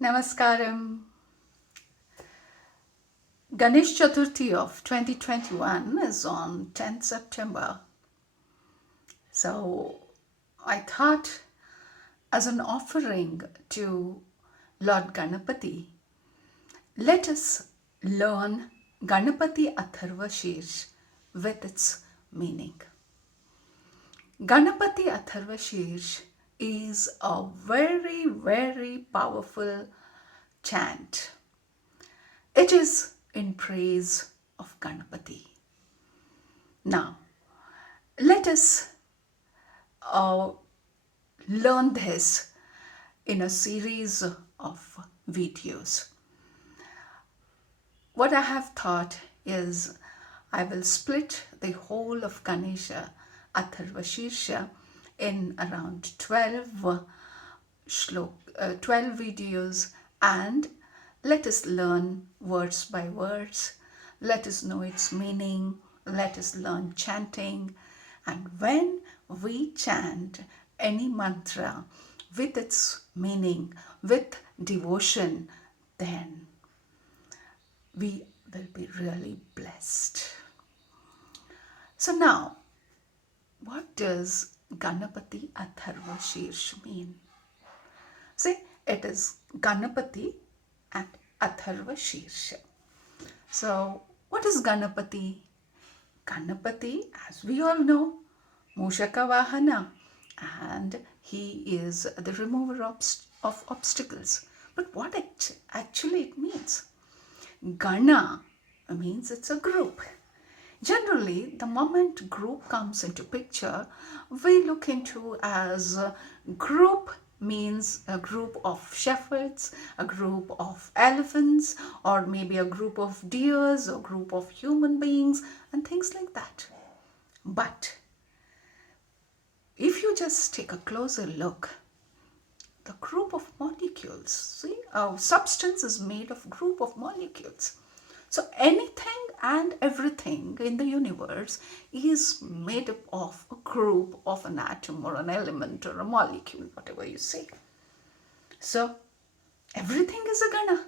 Namaskaram. Ganesh Chaturthi of 2021 is on 10th September. So I thought, as an offering to Lord Ganapati, let us learn Ganapati Atharvasheersha with its meaning. Ganapati Atharvasheersha is a very, very powerful chant. It is in praise of Ganapati. Now, let us learn this in a series of videos. What I have thought is I will split the whole of Ganesha Atharvasheersha in around 12 videos, and let us learn words by words. Let us know its meaning. Let us learn chanting. And when we chant any mantra with its meaning, with devotion, then we will be really blessed. So now, what does Ganapati Atharvasheersha mean? See, it is Ganapati and Atharvasheersha. So, what is Ganapati? Ganapati, as we all know, Mushaka Vahana, and he is the remover of obstacles. But what actually it means? Gana means it's a group. Generally, the moment group comes into picture, we look into as group means a group of shepherds, a group of elephants, or maybe a group of deers, or group of human beings, and things like that. But if you just take a closer look, the group of molecules, see, our substance is made of group of molecules. So anything and everything in the universe is made up of a group of an atom or an element or a molecule, whatever you say. So everything is a gana,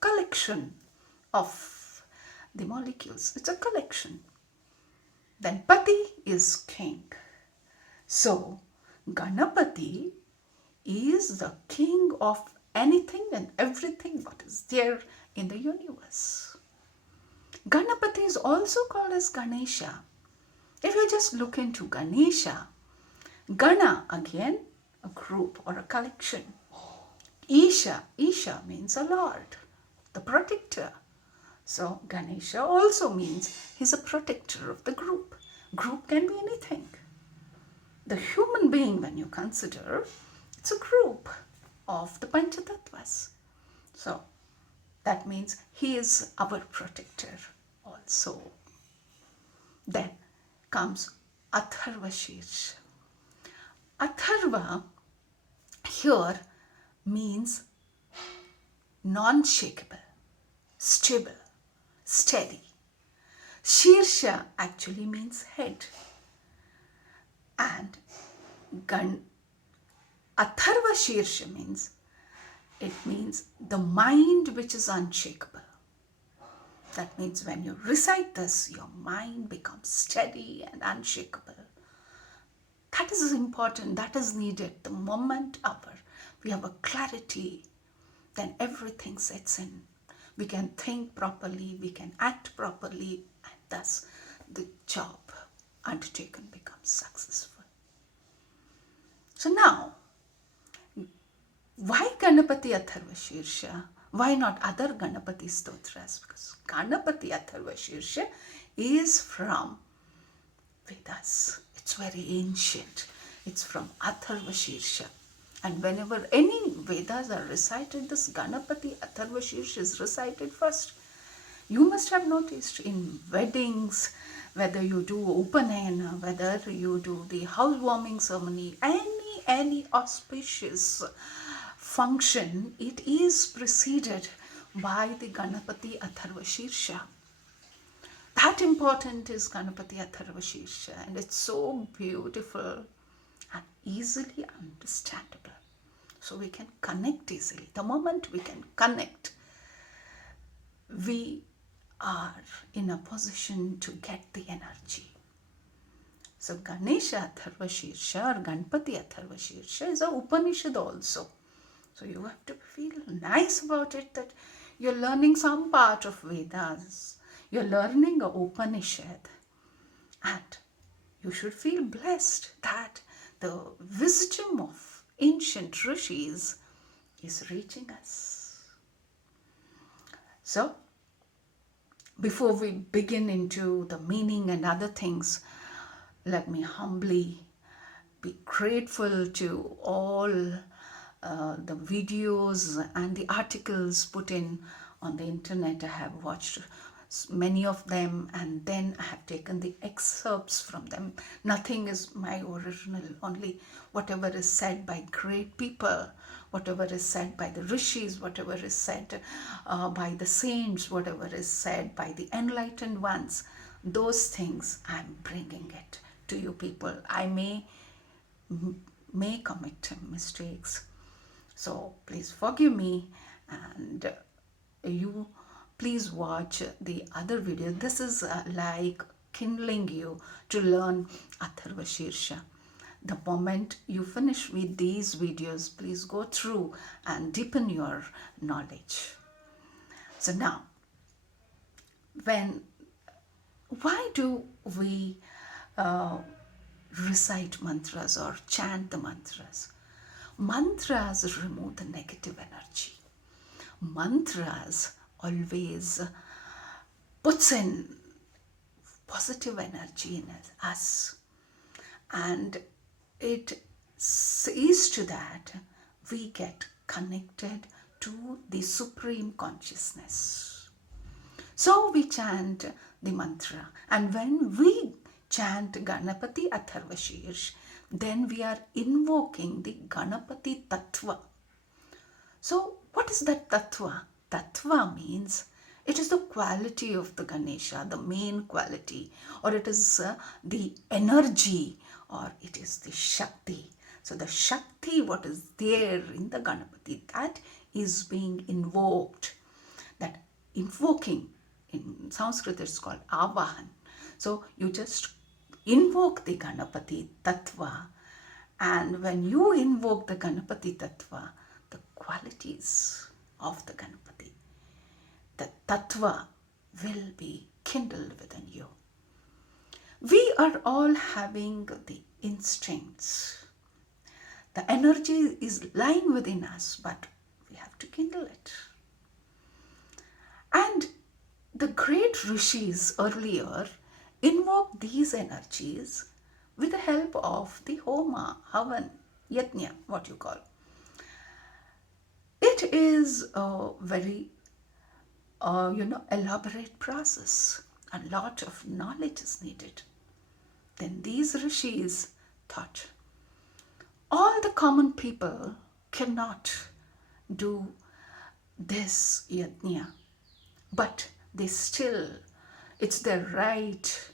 collection of the molecules. It's a collection. Then Pati is king. So Ganapati is the king of anything and everything what is there in the universe. Ganapati is also called as Ganesha. If you just look into Ganesha, Gana again a group or a collection. Isha means a lord, the protector. So Ganesha also means he's a protector of the group. Group can be anything. The human being, when you consider, it's a group of the Panchatattvas. So that means he is our protector also. Then comes Atharvasheersha. Atharva here means non-shakeable, stable, steady. Sheersha actually means head. And Atharvasheersha means the mind which is unshakable. That means when you recite this, your mind becomes steady and unshakable. That is important, that is needed. The moment we have a clarity, then everything sets in. We can think properly, we can act properly, and thus the job undertaken becomes successful. So now, why Ganapati Atharvasheersha? Why not other Ganapati stotras? Because Ganapati Atharvasheersha is from Vedas. It's very ancient. It's from Atharvasheersha. And whenever any Vedas are recited, this Ganapati Atharvasheersha is recited first. You must have noticed in weddings, whether you do Upanayana, whether you do the housewarming ceremony, any auspicious function, it is preceded by the Ganapati Atharvasheersha. That important is Ganapati Atharvasheersha, and it's so beautiful and easily understandable. so we can connect easily. The moment we can connect, we are in a position to get the energy. So Ganesha Atharvasheersha or Ganapati Atharvasheersha is a Upanishad also. So you have to feel nice about it, that you're learning some part of Vedas. You're learning a Upanishad. And you should feel blessed that the wisdom of ancient rishis is reaching us. So, before we begin into the meaning and other things, let me humbly be grateful to all the videos and the articles put in on the internet. I have watched many of them, and then I have taken the excerpts from them. Nothing is my original, only whatever is said by great people, whatever is said by the rishis, whatever is said by the saints, whatever is said by the enlightened ones. Those things I'm bringing it to you people. I may commit mistakes, so please forgive me, and you please watch the other video. This is like kindling you to learn Atharvasheersha. The moment you finish with these videos, please go through and deepen your knowledge. So now, why do we recite mantras or chant the mantras? Mantras remove the negative energy. Mantras always puts in positive energy in us, and it sees to that we get connected to the supreme consciousness. So we chant the mantra, and when we chant Ganapati Atharvasheersha, then we are invoking the Ganapati tatva. So what is that tatva? Tatva means it is the quality of the Ganesha, the main quality, or it is the energy, or it is the Shakti. So the Shakti, what is there in the Ganapati, that is being invoked. That invoking, in Sanskrit it's called avahan. So you just invoke the Ganapati Tattva, and when you invoke the Ganapati Tattva, the qualities of the Ganapati, the Tattva will be kindled within you. We are all having the instincts. The energy is lying within us, but we have to kindle it. And the great rishis earlier invoked these energies with the help of the homa, havan, yajna, what you call. It is a very elaborate process. A lot of knowledge is needed. Then these rishis thought, all the common people cannot do this yajna, but it's their right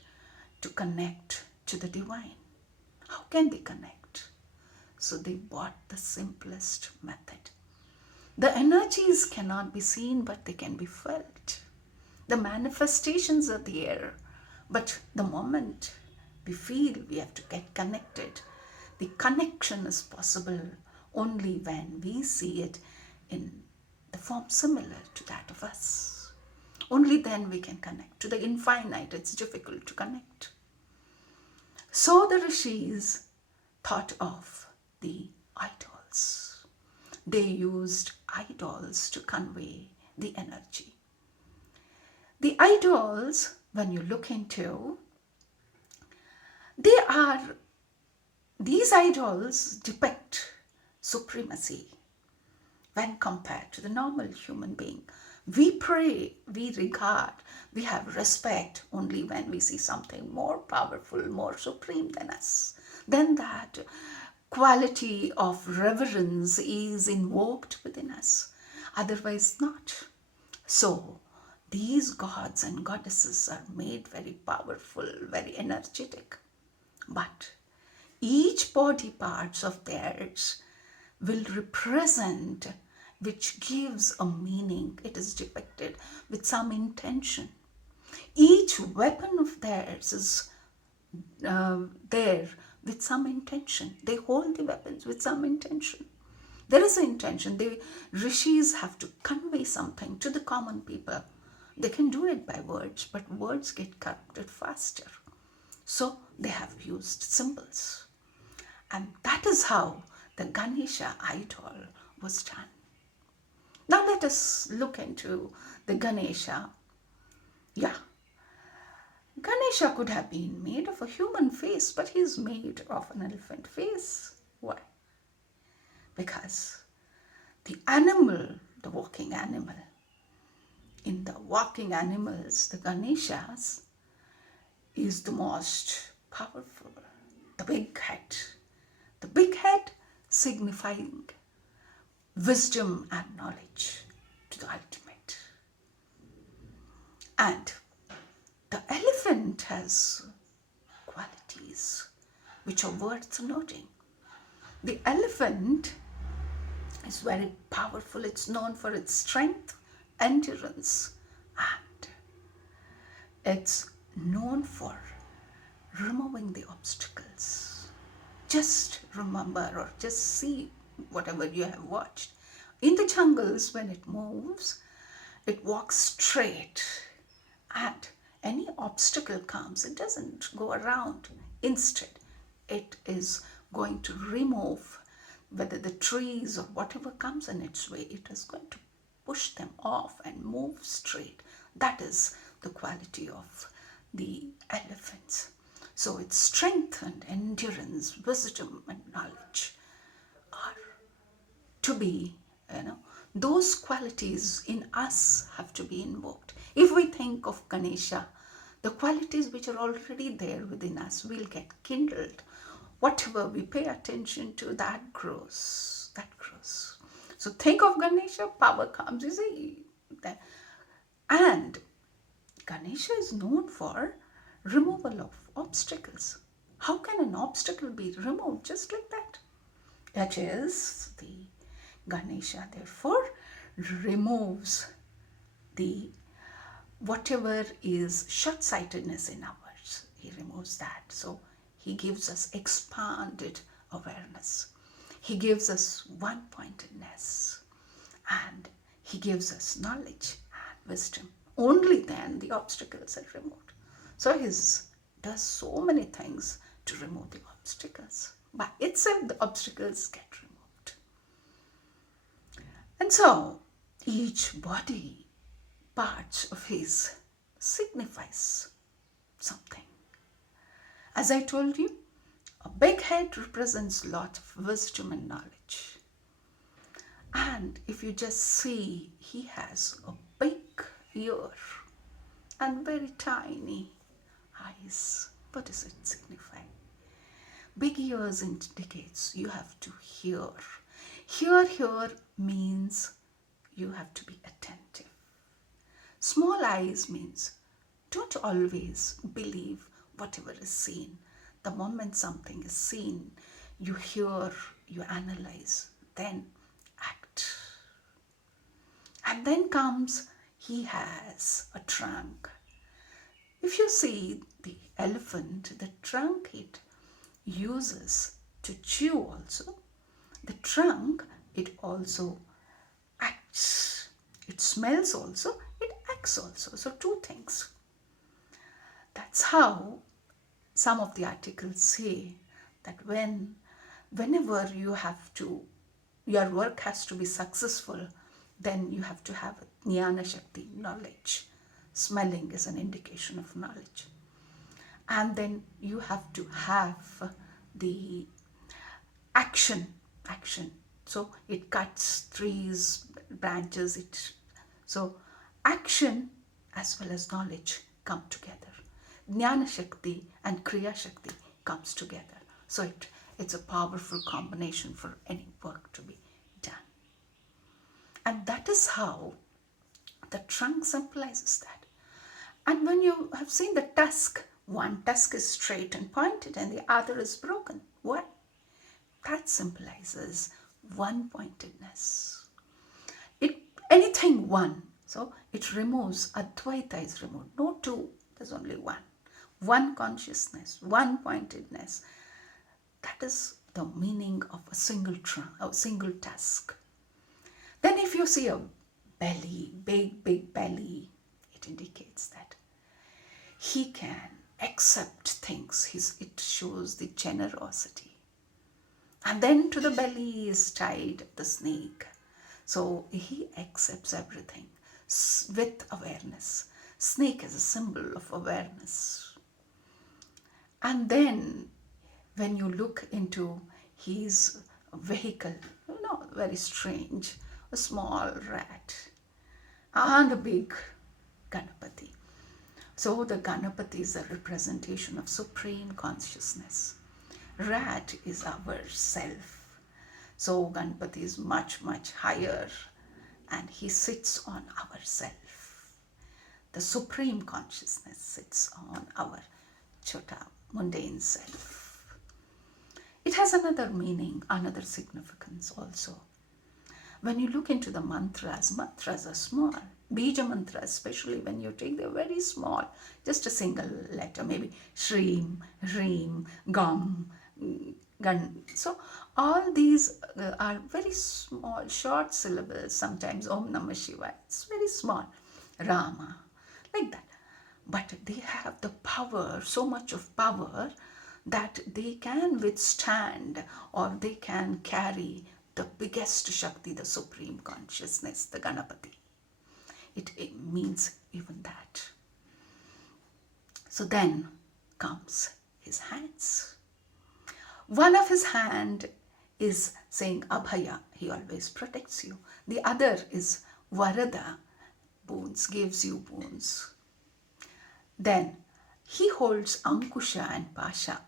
to connect to the divine. How can they connect? So they bought the simplest method. The energies cannot be seen, but they can be felt. The manifestations are there, but the moment we feel we have to get connected, the connection is possible only when we see it in the form similar to that of us. Only then we can connect. To the infinite, it's difficult to connect. So the rishis thought of the idols. They used idols to convey the energy. The idols, when you look into, these idols depict supremacy when compared to the normal human being. We pray, we regard, we have respect only when we see something more powerful, more supreme than us. Then that quality of reverence is invoked within us. Otherwise not. So these gods and goddesses are made very powerful, very energetic. But each body parts of theirs, will represent, which gives a meaning. It is depicted with some intention. Each weapon of theirs is there with some intention. They hold the weapons with some intention. There is an intention. The rishis have to convey something to the common people. They can do it by words, but words get corrupted faster. So they have used symbols. And that is how the Ganesha idol was done. Now let us look into the Ganesha. Yeah, Ganesha could have been made of a human face, but he is made of an elephant face. Why? Because the animal, the walking animal, in the walking animals, the Ganeshas is the most powerful, the big head. The big head signifying wisdom and knowledge to the ultimate. And the elephant has qualities which are worth noting. The elephant is very powerful. It's known for its strength, endurance, and it's known for removing the obstacles. Just remember or just see whatever you have watched. In the jungles, when it moves, it walks straight, and any obstacle comes, it doesn't go around. Instead, it is going to remove whether the trees or whatever comes in its way, it is going to push them off and move straight. That is the quality of the elephants. So its strength and endurance, wisdom and knowledge are to be, those qualities in us have to be invoked. If we think of Ganesha, the qualities which are already there within us will get kindled. Whatever we pay attention to, that grows. That grows. So think of Ganesha, power comes, you see. And Ganesha is known for removal of obstacles. How can an obstacle be removed just like that? That is, the Ganesha therefore removes the whatever is short-sightedness in ours. He removes that. So he gives us expanded awareness. He gives us one-pointedness, and he gives us knowledge and wisdom. Only then the obstacles are removed. So he does so many things to remove the obstacles. By itself, the obstacles get removed. And so each body parts of his signifies something. As I told you, a big head represents a lot of wisdom and knowledge. And if you just see, he has a big ear and very tiny eyes. What does it signify? Big ears indicates you have to hear. Hear means you have to be attentive. Small eyes means don't always believe whatever is seen. The moment something is seen, you hear, you analyze, then act. And then comes, he has a trunk. If you see the elephant, the trunk it uses to chew also. The trunk, it also acts. It smells also, it acts also. So two things. That's how some of the articles say that whenever you have to, your work has to be successful, then you have to have jnana shakti, knowledge. Smelling is an indication of knowledge. And then you have to have the action. So it cuts trees, branches, so action as well as knowledge come together. Jnana Shakti and Kriya Shakti comes together. So it's a powerful combination for any work to be done. And that is how the trunk symbolizes that. And when you have seen the tusk, one tusk is straight and pointed and the other is broken. Why? That symbolizes one-pointedness. Anything one. So it removes, Advaita is removed. No two, there's only one. One consciousness, one-pointedness. That is the meaning of a single task. Then if you see a belly, big belly, it indicates that he can accept things. It shows the generosity. And then to the belly is tied the snake. So he accepts everything with awareness. Snake is a symbol of awareness. And then when you look into his vehicle, very strange, a small rat and a big Ganapati. So the Ganapati is a representation of supreme consciousness. Rat is our self. So Ganapati is much, much higher, and he sits on our self. The supreme consciousness sits on our chota, mundane self. It has another meaning, another significance also. When you look into the mantras are small. Bija mantra, especially when you take, they're very small, just a single letter, maybe Shreem, Reem, Gam, Gan. So all these are very small, short syllables. Sometimes Om Namah Shivaya, it's very small. Rama, like that. But they have the power, so much of power, that they can withstand or they can carry the biggest Shakti, the supreme consciousness, the Ganapati. It means even that. So then comes his hands. One of his hand is saying Abhaya, he always protects you. The other is Varada, boons, gives you boons. Then he holds Ankusha and Pasha.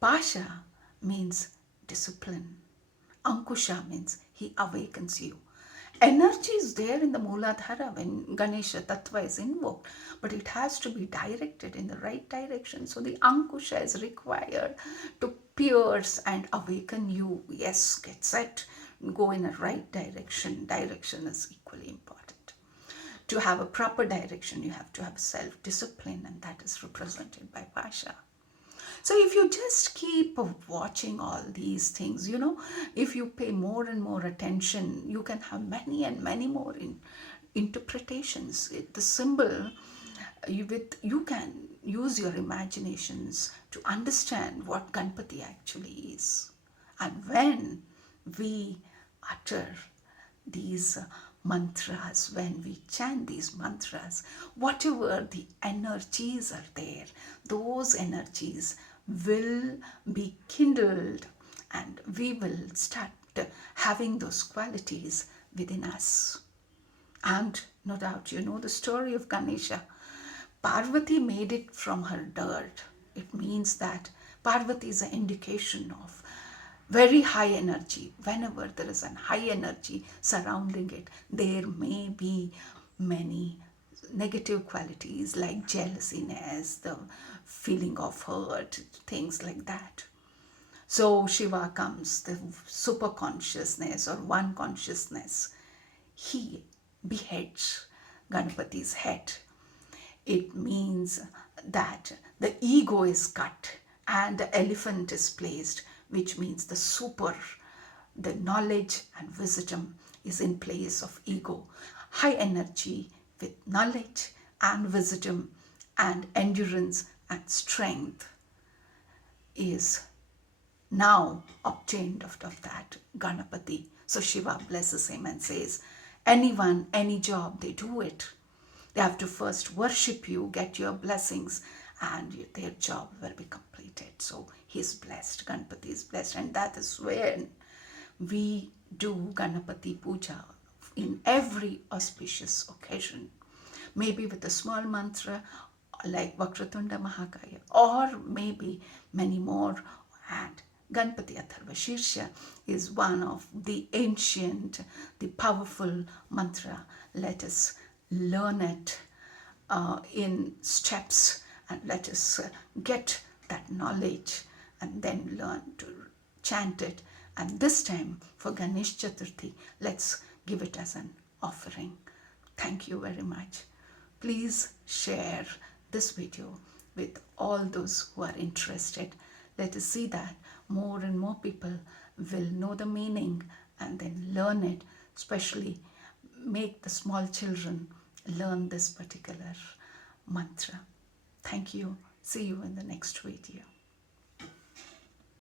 Pasha means discipline. Ankusha means he awakens you. Energy is there in the Mooladhara when Ganesha Tattva is invoked, but it has to be directed in the right direction. So the Ankusha is required to pierce and awaken you. Yes, get set, go in a right direction. Direction is equally important. To have a proper direction, you have to have self-discipline, and that is represented by Pasha. So if you just keep watching all these things, if you pay more and more attention, you can have many and many more interpretations. The symbol, you can use your imaginations to understand what Ganapati actually is. And when we utter these mantras, when we chant these mantras, whatever the energies are there, those energies will be kindled, and we will start having those qualities within us. And no doubt the story of Ganesha. Parvati made it from her dirt. It means that Parvati is an indication of very high energy. Whenever there is a high energy surrounding it, there may be many negative qualities like jealousiness, the feeling of hurt, things like that. So Shiva comes, the super consciousness or one consciousness. He beheads Ganapati's head. It means that the ego is cut and the elephant is placed, which means the knowledge and wisdom is in place of ego. High energy with knowledge and wisdom and endurance and strength is now obtained out of that Ganapati. So Shiva blesses him and says, anyone, any job, they do it. They have to first worship you, get your blessings, and their job will be completed. So he's blessed, Ganapati is blessed, and that is when we do Ganapati Puja in every auspicious occasion. Maybe with a small mantra like Vakratunda Mahakaya, or maybe many more. And Ganapati Atharvasheersha is one of the ancient, the powerful mantra. Let us learn it in steps, and let us get that knowledge and then learn to chant it And this time for Ganesh Chaturthi, let's give it as an offering. Thank you very much. Please share this video with all those who are interested. Let us see that more and more people will know the meaning and then learn it, especially make the small children learn this particular mantra. Thank you. See you in the next video.